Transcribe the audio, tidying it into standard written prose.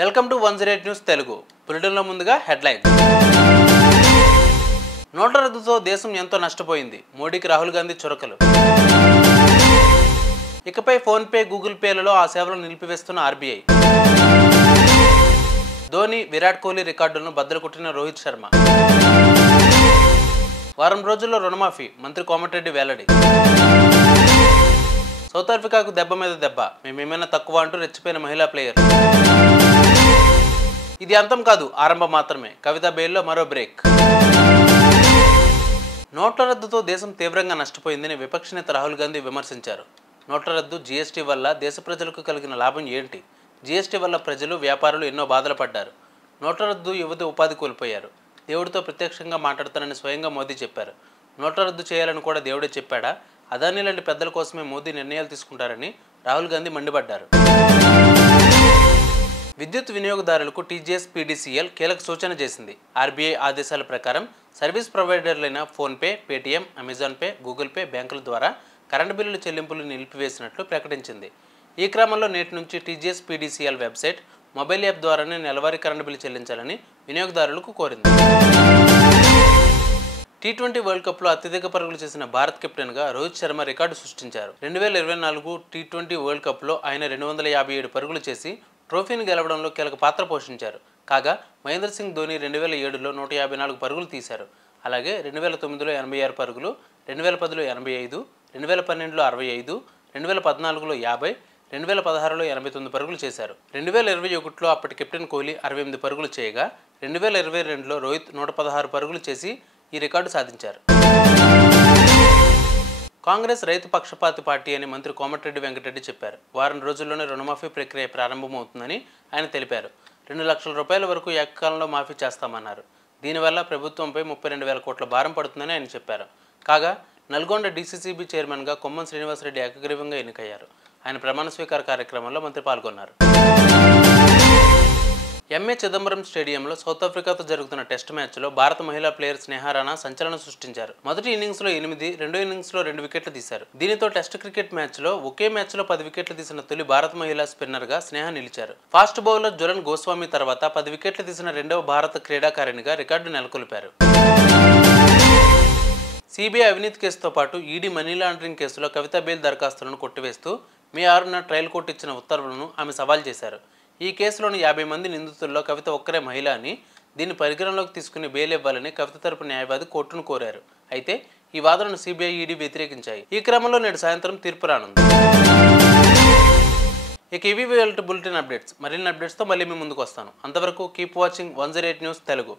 Welcome to 108 news Telugu. బులెటిన్లో ముందుగా headlines. నోట్ల రద్దుతో దేశం ఎంతో నష్టపోయింది. మోడీకి రాహుల్ గాంధీ చురకలు. ఇకపై ఫోన్ పే, గూగుల్ పేలలో ఆ సేవలను నిలిపివేస్తున్న ఆర్బీఐ. ధోని, విరాట్ కోహ్లీ రికార్డులను బద్దలు కొట్టిన రోహిత్ శర్మ. వారం రోజుల్లో రుణమాఫీ, మంత్రి కోమటిరెడ్డి వెల్లడి. సౌత్ ఆఫ్రికాకు దెబ్బ మీద దెబ్బ, మేమేమైనా తక్కువ అంటూ రెచ్చిపోయిన మహిళా ప్లేయర్. ఇది అంతం కాదు, ఆరంభం మాత్రమే. కవిత బెయిల్లో మరో బ్రేక్. నోట్ల రద్దుతో దేశం తీవ్రంగా నష్టపోయిందని విపక్ష నేత రాహుల్ గాంధీ విమర్శించారు. నోట్ల రద్దు, జీఎస్టీ వల్ల దేశ ప్రజలకు కలిగిన లాభం ఏంటి? జీఎస్టీ వల్ల ప్రజలు, వ్యాపారులు ఎన్నో బాధలు పడ్డారు. నోట్ల రద్దు యువత ఉపాధి కోల్పోయారు. దేవుడితో ప్రత్యక్షంగా మాట్లాడతానని స్వయంగా మోదీ చెప్పారు. నోట్ల రద్దు చేయాలని కూడా దేవుడే చెప్పాడా? అదానీ లాంటి పెద్దల కోసమే మోదీ నిర్ణయాలు తీసుకుంటారని రాహుల్ గాంధీ మండిపడ్డారు. విద్యుత్ వినియోగదారులకు టీజీఎస్ పీడీసీఎల్ కీలక సూచన చేసింది. ఆర్బీఐ ఆదేశాల ప్రకారం సర్వీస్ ప్రొవైడర్లైన PhonePe, Paytm, Amazon Pay, Google Pay, బ్యాంకుల ద్వారా కరెంటు బిల్లుల చెల్లింపులు నిలిపివేసినట్లు ప్రకటించింది. ఈ క్రమంలో నేటి నుంచి TGS PDCL website, mobile app ద్వారానే నెలవారీ కరెంటు బిల్లు చెల్లించాలని వినియోగదారులకు కోరింది. టీ20 వరల్డ్ కప్లో అత్యధిక పరుగులు చేసిన భారత్ కెప్టెన్గా రోహిత్ శర్మ రికార్డు సృష్టించారు. 2024 టీ20 వరల్డ్ కప్లో ఆయన 257 పరుగులు చేసి ట్రోఫీని గెలవడంలో కీలక పాత్ర పోషించారు. కాగా మహేంద్ర సింగ్ ధోని 2007లో 154 పరుగులు తీశారు. అలాగే 2009లో 86 పరుగులు, 2010లో 85, 2012లో 65, 2014లో 50, 2016లో 89 పరుగులు చేశారు. 2021లో అప్పటి కెప్టెన్ కోహ్లీ 68 పరుగులు చేయగా 2022లో రోహిత్ 116 పరుగులు చేసి ఈ రికార్డు సాధించారు. కాంగ్రెస్ రైతు పక్షపాతి పార్టీ అని మంత్రి కోమటిరెడ్డి వెంకటరెడ్డి చెప్పారు. వారం రోజుల్లోనే రుణమాఫీ ప్రక్రియ ప్రారంభమవుతుందని ఆయన తెలిపారు. 2 లక్షల రూపాయల వరకు ఏకకాలంలో మాఫీ చేస్తామన్నారు. దీనివల్ల ప్రభుత్వంపై 32,000 కోట్ల భారం పడుతుందని ఆయన చెప్పారు. కాగా నల్గొండ డీసీసీబీ చైర్మన్గా కొమ్మం శ్రీనివాసరెడ్డి ఏకగ్రీవంగా ఎన్నికయ్యారు. ఆయన ప్రమాణ స్వీకార కార్యక్రమంలో మంత్రి పాల్గొన్నారు. ఎంఏ చిదంబరం స్టేడియంలో సౌత్ ఆఫ్రికాతో జరుగుతున్న టెస్ట్ మ్యాచ్లో భారత మహిళా ప్లేయర్ స్నేహ రాణా సంచలనం సృష్టించారు. మొదటి ఇన్నింగ్స్లో 8, రెండో ఇన్నింగ్స్లో 2 వికెట్లు తీశారు. దీనితో టెస్ట్ క్రికెట్ మ్యాచ్లో ఒకే మ్యాచ్లో 10 వికెట్లు తీసిన తొలి భారత మహిళా స్పిన్నర్గా స్నేహ నిలిచారు. ఫాస్ట్ బౌలర్ జురన్ గోస్వామి తర్వాత 10 వికెట్లు తీసిన రెండవ భారత క్రీడాకారిణిగా రికార్డు నెలకొల్పారు. సిబిఐ అవినీతి కేసుతో పాటు ఈడీ మనీ లాండరింగ్ కేసులో కవిత బెయిల్ దరఖాస్తులను కొట్టివేస్తూ మే 6న ట్రయల్ కోర్టు ఇచ్చిన ఉత్తర్వులను ఆమె సవాల్ చేశారు. ఈ కేసులోని 50 మంది నిందితుల్లో కవిత ఒక్కరే మహిళ అని, దీన్ని పరిగణలోకి తీసుకుని బెయిల్ ఇవ్వాలని కవిత తరపు న్యాయవాది కోర్టును కోరారు. అయితే ఈ వాదనను సిబిఐ, ఈడీ వ్యతిరేకించాయి. ఈ క్రమంలో నేడు సాయంత్రం తీర్పు రానుంది. ఇక ఇవి బులెటిన్ అప్డేట్స్. మరిన్ని అప్డేట్స్తో మళ్ళీ మీ ముందుకు వస్తాను. అంతవరకు కీప్ వాచింగ్ 108 న్యూస్ తెలుగు.